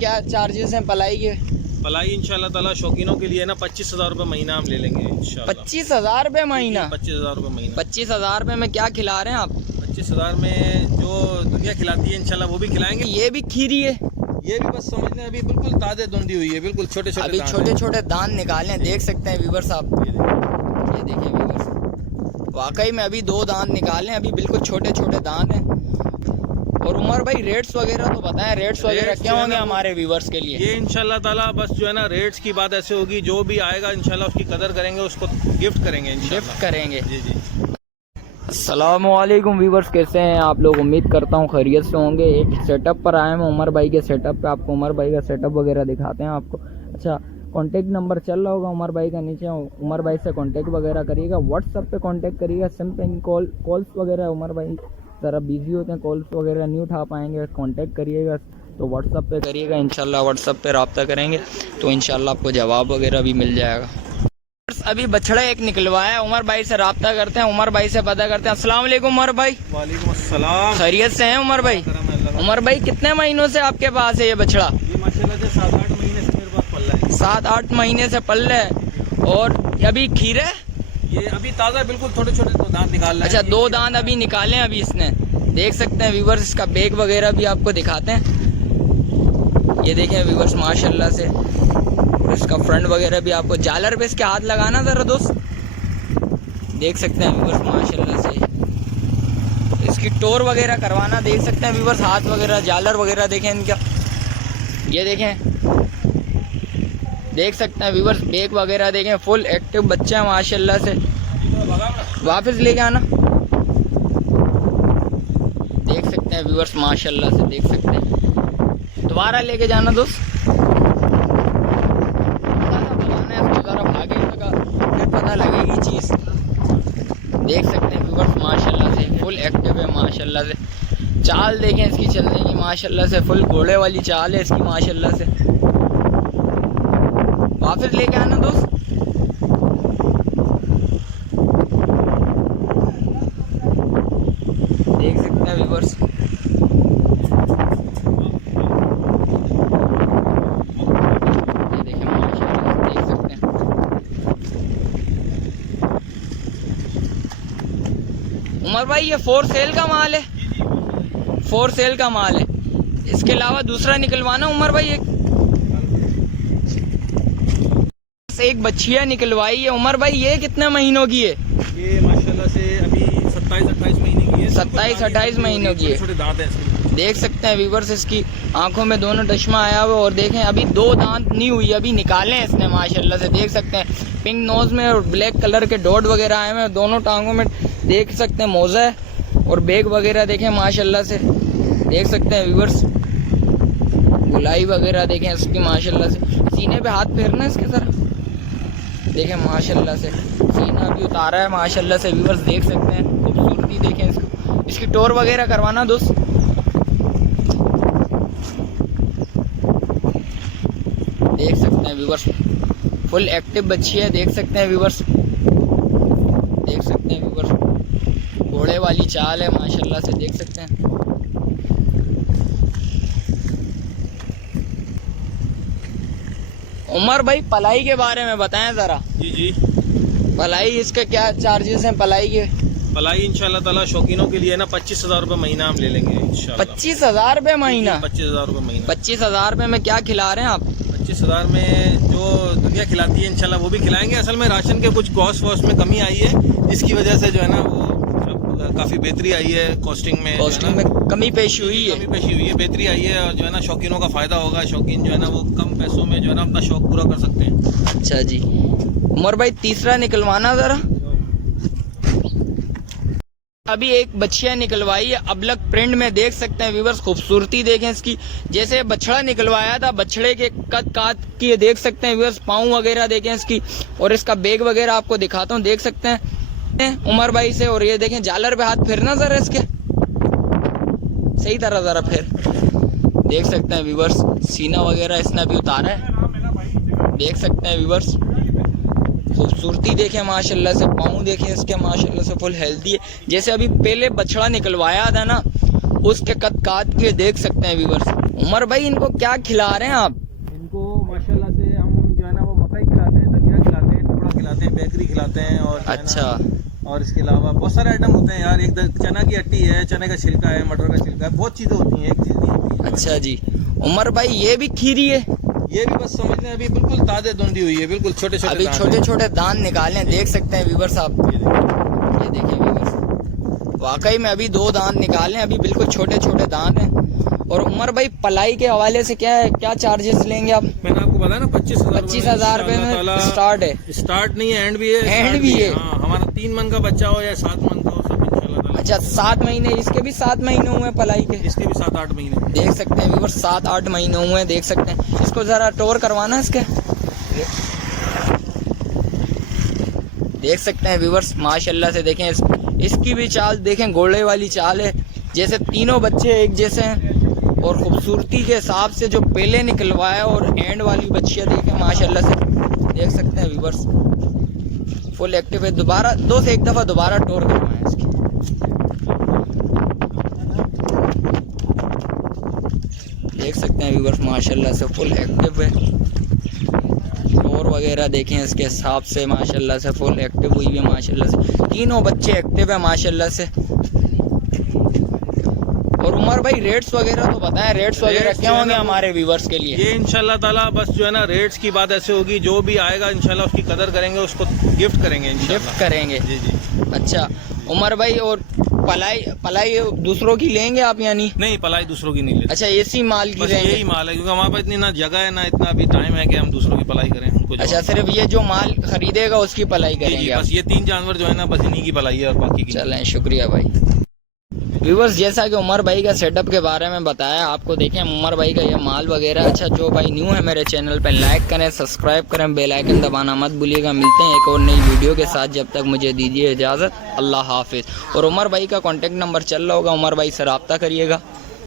क्या चार्जेस हैं पलाई के? पलाई इंशाल्लाह ताला शौकीनों के लिए ना 25,000 रुपये महीना हम ले लेंगे इंशाल्लाह। 25,000 रुपये महीना? 25,000 रुपये महीना। 25,000 रुपये में क्या खिला रहे हैं आप? 25,000 में जो दुनिया खिलाती है इंशाल्लाह वो भी खिलाएंगे। ये भी खीरी है? ये भी बस समझ लें अभी बिल्कुल ताज़े धुंधी हुई है, बिल्कुल छोटे छोटे। अभी छोटे छोटे दान निकाले हैं, देख सकते हैं व्यूअर्स आप। ये देखें व्यूअर्स, वाकई में अभी 2 दांत निकाले हैं, अभी बिल्कुल छोटे छोटे दांत हैं। और उमर भाई रेट्स वगैरह तो बताएं, रेट्स वगैरह क्या होंगे हमारे व्यूअर्स के लिए? ये इंशाल्लाह ताला बस जो है ना रेट्स की बात ऐसे होगी, जो भी आएगा इंशाल्लाह उसकी कदर करेंगे, उसको गिफ्ट करेंगे इंशाल्लाह। गिफ्ट करेंगे। जी जी। अस्सलामुअलैकुम व्यूअर्स, कैसे हैं आप लोग? उम्मीद करता हूँ खैरियत से होंगे। एक सेटअप पर आए हैं उमर भाई के सेटअप पे, आपको उमर भाई का सेटअप वगैरह दिखाते हैं आपको। अच्छा, कॉन्टेक्ट नंबर चल रहा होगा उमर भाई का नीचे, उमर भाई से कॉन्टेक्ट वगैरह करिएगा, व्हाट्सअप पे कॉन्टेक्ट करिएगा। सिंपल कॉल्स वगैरह उमर भाई ज़रा बिजी होते हैं, कॉल्स वगैरह नहीं उठा पाएंगे, कॉन्टेक्ट करिएगा तो व्हाट्सअप पे करिएगा, इंशाल्लाह व्हाट्सअप पे रब्ता करेंगे तो इंशाल्लाह आपको जवाब वगैरह भी मिल जाएगा। अभी बछड़ा एक निकलवाया है, उमर भाई से रब्ता करते हैं, उमर भाई से पता करते हैं। अस्सलाम वालेकुम उमर भाई। वालेकुम अस्सलाम। खैरियत से हैं उमर भाई? उमर भाई कितने महीनों से आपके पास है ये बछड़ा? माशाल्लाह से 7-8 महीने से मेरे पास पल है। 7-8 महीने से पल है। और अभी खीरे? ये अभी ताज़ा बिल्कुल छोटे छोटे 2 दांत निकाल रहे हैं। अच्छा, 2 दांत अभी निकाले हैं अभी इसने, देख सकते हैं व्यूवर्स। इसका बैग वगैरह भी आपको दिखाते हैं, ये देखें व्यूवर्स माशाल्लाह से। और इसका फ्रंट वगैरह भी आपको, जालर पे इसके हाथ लगाना ज़रा दोस्त, देख सकते हैं व्यूवर्स माशाल्लाह से। इसकी टोर वगैरह करवाना, देख सकते हैं व्यूवर्स, हाथ वगैरह जालर वगैरह देखें इनका, ये देखें, देख सकते हैं व्यूवर्स। बैग वगैरह देखें, फुल एक्टिव बच्चा है माशाल्लाह से। वापस लेके आना, देख सकते हैं व्यूवर्स माशाल्लाह से, देख सकते हैं। दोबारा लेके जाना दोस्त, फिर पता लगेगी चीज़। देख सकते हैं व्यूवर्स माशाल्लाह से, फुल एक्टिव है माशाल्लाह से। चाल देखें इसकी चलने की माशाल्लाह से, फुल घोड़े वाली चाल है इसकी माशाल्लाह से। वापस लेके आना दोस्त। देख सकते हैं व्यूवर्स, ये देखें माशाल्लाह से, देख सकते हैं। उमर भाई ये 4 सेल का माल है? 4 सेल का माल है। इसके अलावा दूसरा निकलवाना उमर भाई। एक बच्चिया निकलवाई है उमर भाई, ये कितने महीनों की है? ये माशाल्लाह से अभी 27-28 महीने की है। 27-28 महीनों की है। छोटे दांत हैं, देख सकते हैं व्यूवर्स, इसकी आंखों में दोनों चश्मा आया हुआ। और देखें अभी 2 दांत नहीं हुई, अभी निकाले हैं इसने माशाल्लाह से, देख सकते हैं। पिंक नोज में और ब्लैक कलर के डॉट वगैरह आए हुए हैं दोनों टांगों में, देख सकते हैं। मोजा है और बैग वगैरह देखें माशाल्लाह से, देख सकते हैं व्यूवर्स। गुलाई वगैरह देखें इसकी माशाल्लाह से। सीने पे हाथ फेरना इसके तरह, देखें माशाल्लाह से। सीना भी उतारा है माशाल्लाह से व्यूवर्स, देख सकते हैं। खूबसूरती देखें इसको, इसकी टोर वगैरह करवाना दोस्त। देख सकते हैं व्यूवर्स, फुल एक्टिव बच्ची है, देख सकते हैं व्यूवर्स, देख सकते हैं व्यूवर्स। घोड़े वाली चाल है माशाल्लाह से, देख सकते हैं। उमर भाई पलाई के बारे में बताएं ज़रा। जी जी। पलाई इसके क्या चार्जेस हैं पलाई के? पलाई इंशाल्लाह ताला शौकीनों के लिए ना 25,000 रुपये महीना हम ले लेंगे इंशाल्लाह। 25,000 रुपये महीना? 25,000 रुपये महीना। 25,000 रुपये में क्या खिला रहे हैं आप? 25,000 में जो दुनिया खिलाती है इंशाल्लाह वो भी खिलाएंगे। असल में राशन के कुछ कॉस्ट वॉस्ट में कमी आई है, जिसकी वजह से जो है ना वो काफ़ी बेहतरी आई है कॉस्टिंग में। कॉस्टिंग में कमी पेशी हुई है? कमी पेशी हुई है, बेहतरी आई है। और जो है ना शौकीनों का फ़ायदा होगा, शौकीन जो है ना वो कम पैसों में जो है ना अपना शौक पूरा कर सकते हैं। अच्छा जी। उमर भाई तीसरा निकलवाना ज़रा। अभी एक बच्चिया निकलवाई है अबलक प्रिंट में, देख सकते हैं व्यूवर्स। खूबसूरती देखें इसकी, जैसे बछड़ा निकलवाया था, बछड़े के कद काट की देख सकते हैं व्यूवर्स। पाँव वगैरह देखें इसकी, और इसका बैग वगैरह आपको दिखाता हूँ, देख सकते हैं उमर भाई से। और ये देखें जालर पे हाथ फिरना जरा इसके, सही तरह जरा फिर, देख सकते हैं व्यूवर्स। सीना वगैरह इसने भी उतारा है, देख सकते हैं व्यूवर्स। खूबसूरती देखें माशाल्लाह से, पाँव देखें इसके माशाल्लाह से, फुल हेल्दी है। जैसे अभी पहले बछड़ा निकलवाया था ना, उसके कद काट के देख सकते हैं व्यूवर्स। उमर भाई इनको क्या खिला रहे हैं आप? इनको माशाल्लाह से हम जो है ना वो मकई खिलाते हैं, दलिया खिलाते हैं, टुकड़ा खिलाते हैं, बेकरी खिलाते हैं और जो है ना, अच्छा। और इसके अलावा बहुत सारे आइटम होते हैं यार। एक चना की अट्टी है, चने का छिलका है, मटर का छिलका है, बहुत चीज़ें होती हैं, एक चीज़ नहीं होती है। अच्छा जी। उमर भाई ये भी खीरी है? ये भी बस समझ लें अभी बिल्कुल ताज़े धुंधी हुई है, बिल्कुल छोटे छोटे अभी छोटे छोटे दान निकाले हैं, देख सकते हैं व्यूवर्स आप। ये देखिए व्यूवर्स, वाकई में अभी 2 दान निकाले हैं, अभी बिल्कुल छोटे छोटे दान हैं। और उमर भाई पलाई के हवाले से क्या है, क्या चार्जेस लेंगे आप? मैंने आपको बताया ना 25,000 रुपए में स्टार्ट है। स्टार्ट नहीं है, एंड भी है, एंड भी है। हाँ, हमारा 3 मन का बच्चा हो या 7 मन का हो, सब इंशाल्लाह। अच्छा 7 महीने, इसके भी 7 महीने हुए हैं पलाई के? इसके भी 7-8 महीने। देख सकते हैं व्यूवर्स, 7-8 महीने हुए हैं, देख सकते हैं। इसको जरा टोर करवाना है इसके, देख सकते हैं व्यूवर्स माशाल्लाह से। देखें इसकी भी चाल देखें, घोड़े वाली चाल है, जैसे तीनों बच्चे एक जैसे हैं। और खूबसूरती के हिसाब से जो पहले निकलवाया और एंड वाली बच्चियाँ देखें माशाल्लाह से, देख सकते हैं व्यूवर्स फुल एक्टिव है। दोबारा 2 से 1 दफ़ा दोबारा टोर करवाएं इसकी। देख सकते हैं व्यूवर्स माशाल्लाह से फुल एक्टिव है। टोर वगैरह देखें इसके हिसाब से माशाल्लाह से फुल एक्टिव हुई है माशाल्लाह से। तीनों बच्चे एक्टिव है माशाल्लाह से। और उमर भाई रेट्स वगैरह तो बताएं, रेट्स वगैरह क्या होंगे हमारे व्यूवर्स के लिए? ये इंशाल्लाह ताला बस जो है ना रेट्स की बात ऐसे होगी, जो भी आएगा इंशाल्लाह उसकी कदर करेंगे, उसको गिफ्ट करेंगे इंशाल्लाह। गिफ्ट करेंगे? जी जी। अच्छा उमर भाई, और पलाई दूसरों की लेंगे आप यानी? नहीं, पलाई दूसरों की नहीं लेते। अच्छा इसी माल की बस लेंगे? यही माल है, क्योंकि हमारे पास इतनी ना जगह है ना इतना अभी टाइम है कि हम दूसरों की पलाई करें। हमको अच्छा सिर्फ ये जो माल खरीदेगा उसकी पलाई जी, करेंगे आप? बस ये 3 जानवर जो है ना बस इन्हीं की पलाई है और बाकी की। चलें, शुक्रिया भाई। व्यूवर्स जैसा कि उमर भाई का सेटअप के बारे में बताया आपको, देखें उमर भाई का ये माल वगैरह। अच्छा जो भाई न्यू है मेरे चैनल पर, लाइक करें, सब्सक्राइब करें, बेल आइकन दबाना मत भूलिएगा। मिलते हैं एक और नई वीडियो के साथ, जब तक मुझे दीजिए इजाज़त। अल्लाह हाफिज़। और उमर भाई का कॉन्टेक्ट नंबर चल रहा होगा, उमर भाई से रब्ता करिएगा।